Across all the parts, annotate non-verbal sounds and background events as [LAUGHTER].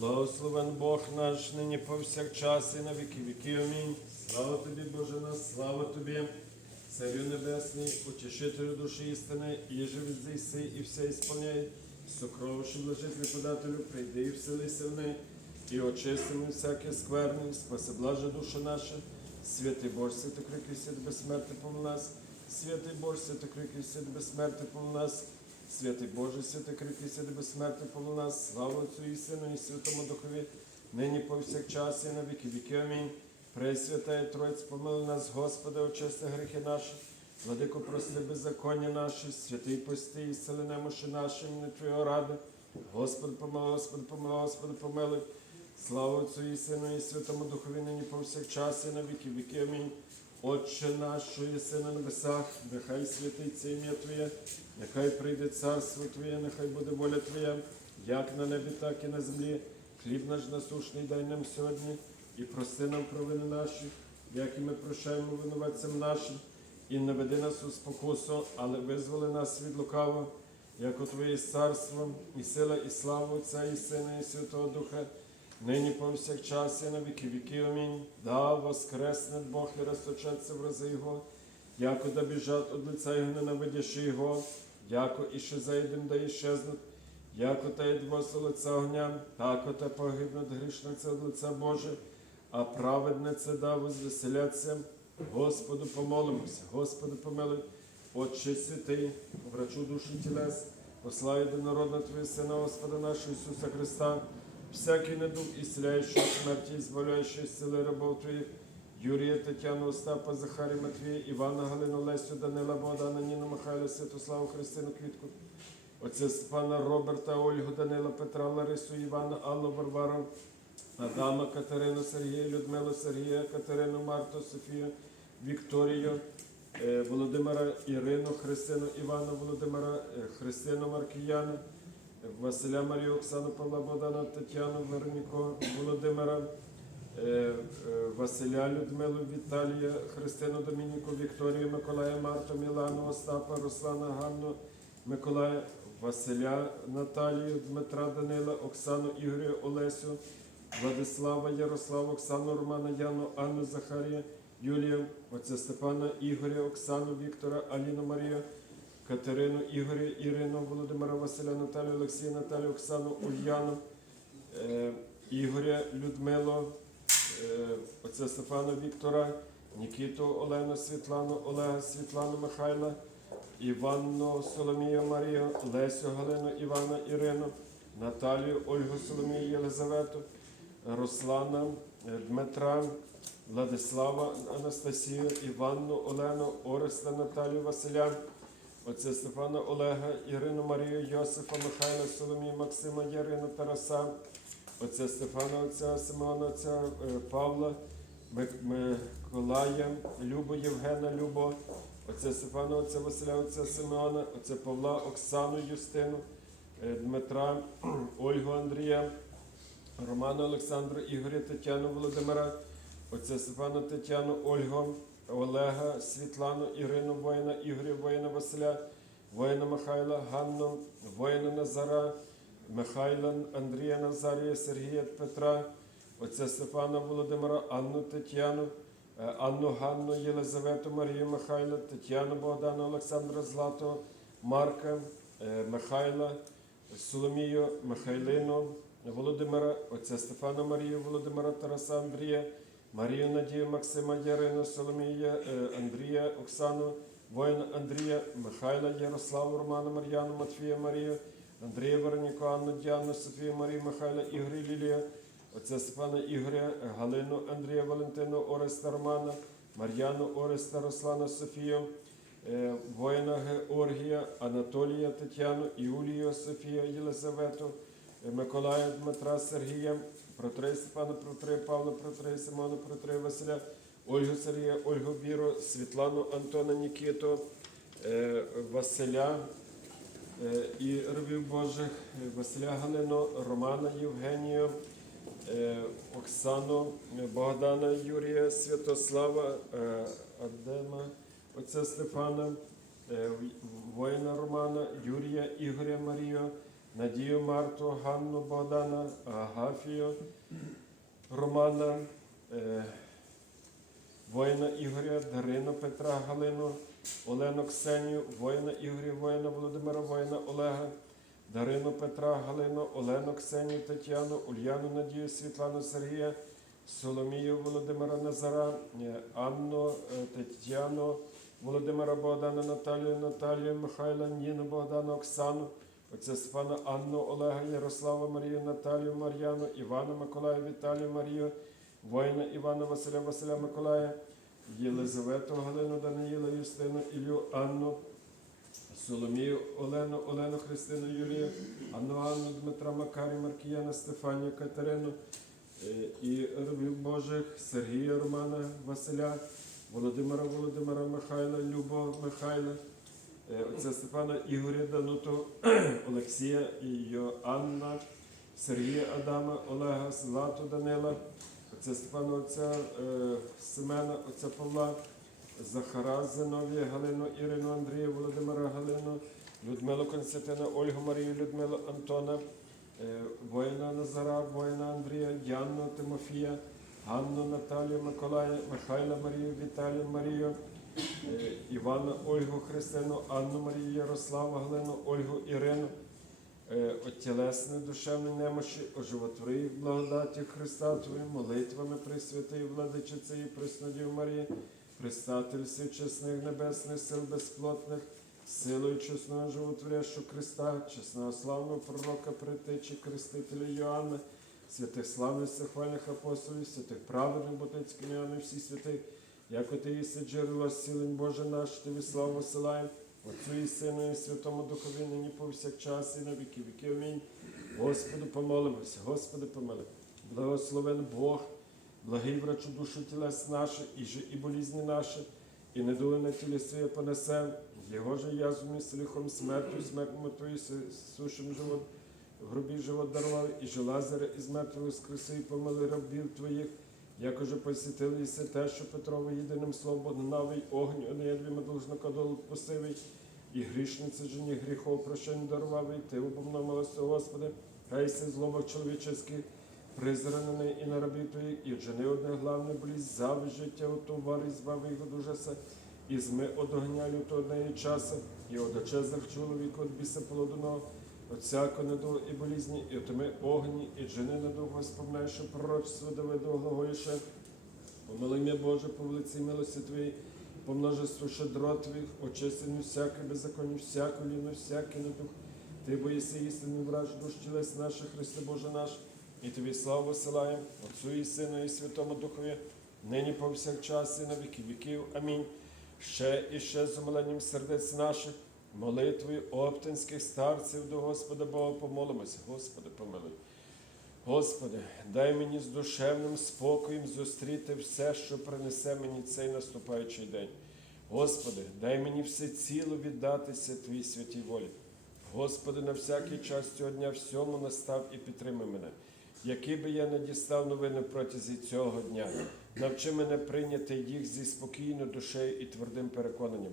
Благословен Бог наш, нині повсякчас і на віки віки. Амінь. Слава тобі, Боже наш, слава тобі, Царю Небесний, утішителю душі істини, і живи здійси, і все ісполняй, сокровищу блажити подателю, прийди і вселися в неї, і очисти ми всяке скверне, спаси блаже душа наша, святий Боже, святокрикий свят безсмертний помил нас, святий Боже, святокрикий свят безсмертний помил нас, Святий Боже, святий крикий, святий безсмертний помил нас, слава Отцю і Сину, і Святому Духові, нині повсякчас і на віки віки. Амінь. Пресвятая Троїць, помили нас, Господи, очисти гріхи наші, владико, прости беззаконня наші, святий пости, і сили немощі наші, не Твого ради. Господи, помилуй, Господи, помилуй, Господи, помилуй. Слава Отцю і Сину, і Святому Духові, нині повсякчас і на віки віки. Амінь. Отче наш, що єси на небесах, нехай святиться ім'я Твоє, нехай прийде царство Твоє, нехай буде воля Твоя, як на небі, так і на землі. Хліб наш насушний дай нам сьогодні, і прости нам провини наші, як і ми прощаємо винуватцям нашим, і не веди нас у спокусу, але визволи нас від лукавого, як у Твоє царство, і сила, і слава Отця, і Сина, і Святого Духа, нині повсякчас і на віки віки. Амінь. Да воскресне Бог і розточаться в рази Його, яко да біжать од лиця Його, ненавидящи Його, яко і ще зайдем, да іщезнуть, яко та й двоси лиця огня, тако та погибнуть грішниця від лиця Боже, а праведниця да возвеселяться. Господу помолимося, Господи помилуй, Отче святий, врачу душі тілес, послай єдинородна Твоє Сина, Господа нашого Ісуса Христа, всякий недуг ісцеляючий смерті, і збавляючий сили рабов Твоїх, Юрія, Тетяну, Остапа, Захарі, Матвія, Івана, Галину, Лесю, Данила, Богдана, Ніну, Михайла, Святославу, Христину, Квітку, Отця Степана, Роберта, Ольгу, Данила, Петра, Ларису, Івана, Аллу, Варвару, Адама, Катерину, Сергія, Людмилу, Сергія, Катерину, Марту, Софію, Вікторію, е, Володимира, Ірину, Христину, Івана, Володимира, е, Христину, Маркіяна, Василя Марію, Оксану, Павла, Богдана, Тетяну, Вероніку, Володимира, е, е, Василя, Людмилу, Віталія, Христину, Домініку, Вікторію, Миколая, Марту, Мілану, Остапа, Руслана, Ганну, Миколая, Василя, Наталію, Дмитра, Данила, Оксану, Ігоря, Олесю, Владислава, Ярослава, Оксану, Романа, Яну, Анну, Захарія, Юлію, отця Степана, Ігоря, Оксану, Віктора, Аліну, Марію, Катерину, Ігоря, Ірину, Володимира, Василя, Наталію, Олексія, Наталію, Оксану, Ульяну, е, Ігоря, Людмилу, е, отця Стефана, Віктора, Нікіту, Олену, Світлану, Олега, Світлану, Михайла, Іванну, Соломію, Марію, Лесю, Галину, Івана, Ірину, Наталію, Ольгу, Соломію, Єлизавету, Руслана, е, Дмитра, Владислава, Анастасію, Іванну, Олену, Ореста, Наталію, Василя, отця Стефана, Олега, Ірину, Марію, Йосифа, Михайла, Соломію, Максима, Ярину, Тараса, отця Стефана, отця Симеона, отця е, Павла, Миколая, Любу, Євгена, Любо, отця Стефана, отця Василя, отця Симеона, отця Павла, Оксану, Юстину, е, Дмитра, [CLEARS THROAT] Ольгу, Андрія, Романа, Олександру, Ігоря, Тетяну, Володимира, отця Стефана, Тетяну, Ольгу, Олега, Світлану, Ірину, воїна, Ігоря, воїна Василя, воїна Михайла, Ганну, воїна Назара, Михайла, Андрія Назарія, Сергія Петра, отця Стефана Володимира, Анну Тетяну, е, Анну Ганну, Єлизавету, Марію Михайла, Тетяну Богдана, Олександра Златого, Марка, е, Михайла, Соломію, Михайлину, Володимира, отця Стефана Марію, Володимира, Тараса Андрія, Марію Надію, Максима Ярину, Соломія, е, Андрія, Оксану, воїна Андрія, Михайла, Ярославу, Романа, Мар'яну, Матфія, Марію, Андрія Вероніку, Анну, Діану, Софію, Марію, Михайла, Ігоря, Лілія, отця Степана Ігоря, Галину, Андрія, Валентину, Ореста, Романа, Мар'яну, Ореста, Руслана, Софію, е, воїна Георгія, Анатолія, Тетяну, Юлію, Софію, Єлизавету, е, Миколая, Дмитра, Сергія, Протрей Степана, Протрей Павла, Протрей Симона, Протрей Василя, Ольгу Сергія, Ольгу Віру, Світлану Антона Нікіту, е, Василя е, і рабів Божих, е, Василя Галину, Романа Євгенію, Оксану, Богдана Юрія, Святослава, Адема, отця Стефана, е, воїна Романа, Юрія, Ігоря Марію, Надію Марту, Ганну Богдана, Агафію, Романа, е, воїна Ігоря, Дарину Петра, Галину, Олену Ксенію, воїна Ігоря, воїна Володимира, воїна Олега, Дарину Петра, Галину, Олену Ксенію, Тетяну, Ульяну Надію, Світлану Сергія, Соломію Володимира Назара, е, Анну, е, Тетяну, Володимира Богдана, Наталію, Наталію, Михайла, Ніну Богдана, Оксану, отця Степана, Анну, Олега, Ярослава, Марію, Наталію, Мар'яну, Івана, Миколая, Віталію, Марію, воїна Івана, Василя, Василя Миколая, Єлизавету, Галину, Даниїла, Юстину, Ілю, Анну, Соломію, Олену, Олену, Христину, Юлію, Анну, Анну, Дмитра, Макарі, Маркіяна, Стефанію, Катерину, е, і Божих, Сергія, Романа, Василя, Володимира, Володимира, Михайла, Любо, Михайла, отця Степана, Ігоря, Дануту, [CLEARS THROAT] Олексія, і Йоанна, Сергія Адама, Олега, Злату Данила, отця Степана, отця е, Семена, отця Павла, Захара, Зиновія, Галину, Ірину, Андрія, Володимира, Галину, Людмилу Константина, Ольгу Марію, Людмилу Антона, е, воїна Назара, воїна Андрія, Яну, Тимофія, Ганну, Наталію, Миколая, Михайла Марію, Віталію Марію, е, Івана, Ольгу, Христину, Анну Марію, Ярослава, Галину, Ольгу, Ірину, е, от тілесне душевної немощі, оживотвори благодаті Христа Твої, молитвами Пресвятої Владичиці і Преснодів Марії, Пристательстві чесних небесних сил безплотних, силою чесного животворящого Христа, чесного славного пророка, притечі, крестителя Йоанна, святих славних хвальних апостолів, святих праведних ботицьких Іоаннів, всіх святих, як ти єси джерело зцілень Боже наш, тобі славу силаєм, Отцю і Сину, і Святому Духові, нині повсякчас, і на віки віки. Амінь. Господу помолимося, Господи помили. Благословен Бог, благий врачу душу тілес наших, і же і болізні наші, і недули на тілі своє понесе, Його же язвами, сліхом смертю, смертному Твою сушим живот, в гробі живот дарував, і же Лазаря із мертвих воскреси, і помили рабів Твоїх, як уже посітили і те, що Петрове єдиним словом однавий огонь, онеєдвіма должника долу посивий, і грішниці жені гріхов прощень дарував, і Ти обомно милости, Господи, хай се злоба чоловічеських, призранений і на рабів Твоїх, і вчини одне главне болість, зави життя у товар, і збави його дужаса, і зми од огня лютого однеї часу, і од очезах чоловіка, от біса полудоного, от всяко недугу і болізні, і отими огні, і джини недугу, воспоминаєш пророчество Давиду глаголіше, Помилуй мене, Боже, по велиці милості Твоїй, по множеству щедро Твоїх, очистину всяке беззаконня, всяку ліну, всякий недух. Ти боїси істинний враж душ тілес наших, Христе Боже наш, і Тобі славу посилаємо, Отцю і Сину, і Святому Духові, нині повсякчас, і на віки віків. Амінь. Ще і ще з умиленням сердець наших, молитвою оптинських старців до Господа Бога помолимося. Господи, помилуй. Господи, дай мені з душевним спокоєм зустріти все, що принесе мені цей наступаючий день. Господи, дай мені все ціло віддатися Твоїй святій волі. Господи, на всякий час цього дня всьому настав і підтримай мене. Які би я не дістав новини протязі цього дня, навчи мене прийняти їх зі спокійною душею і твердим переконанням,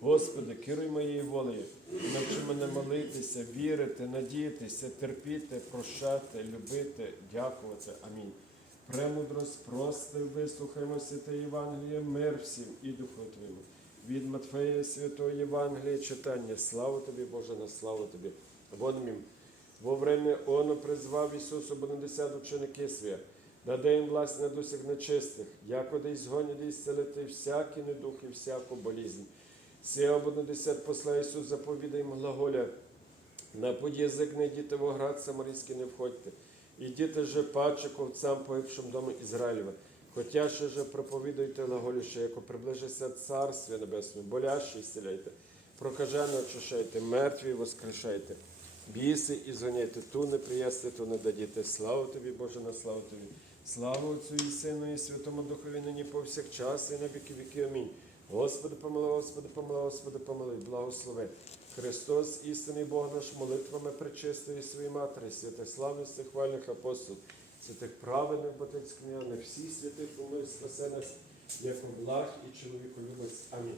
Господи, керуй моєю волею, навчи мене молитися, вірити, надіятися, терпіти, прощати, любити, дякувати. Амінь. Премудрость, прости, вислухаймо святе Євангеліє, мир всім і Духу Твоєму. Від Матфея Святого Євангелія читання. Слава тобі, Боже, на славу тобі. Вон. Во время оно призвав Ісус обонадесят ученики свя, даде їм власть на дусіх нечистих, якоди згонять і зцелити всякі недух і всяку болізнь. Сія обонадесят посла Ісус заповідає їм глаголя, на под'язик не йдіте в оград самарійський не входьте, ідіте же паче ковцам погибшим дому Ізраїлева. Хотя ще же проповідуйте глаголіще, яко приближиться Царстві Небесне, болящі зціляйте, прокажено очищайте, мертві воскрешайте, біси і зганяйте ту неприясти, ту не дадіте. Слава тобі, Боже, на славу тобі. Слава Отцю і Сину, і Святому Духові нині повсякчас, і на віки віки. Амінь. Господи, помилуй, Господи, помилуй, Господи, помилуй, благослови. Христос, істинний Бог наш, молитвами причистої своїй матері, святих славних, хвальних апостол, святих праведних ботицьких, не всі святих помилуй, спасе нас, як благ і чоловіку любець. Амінь.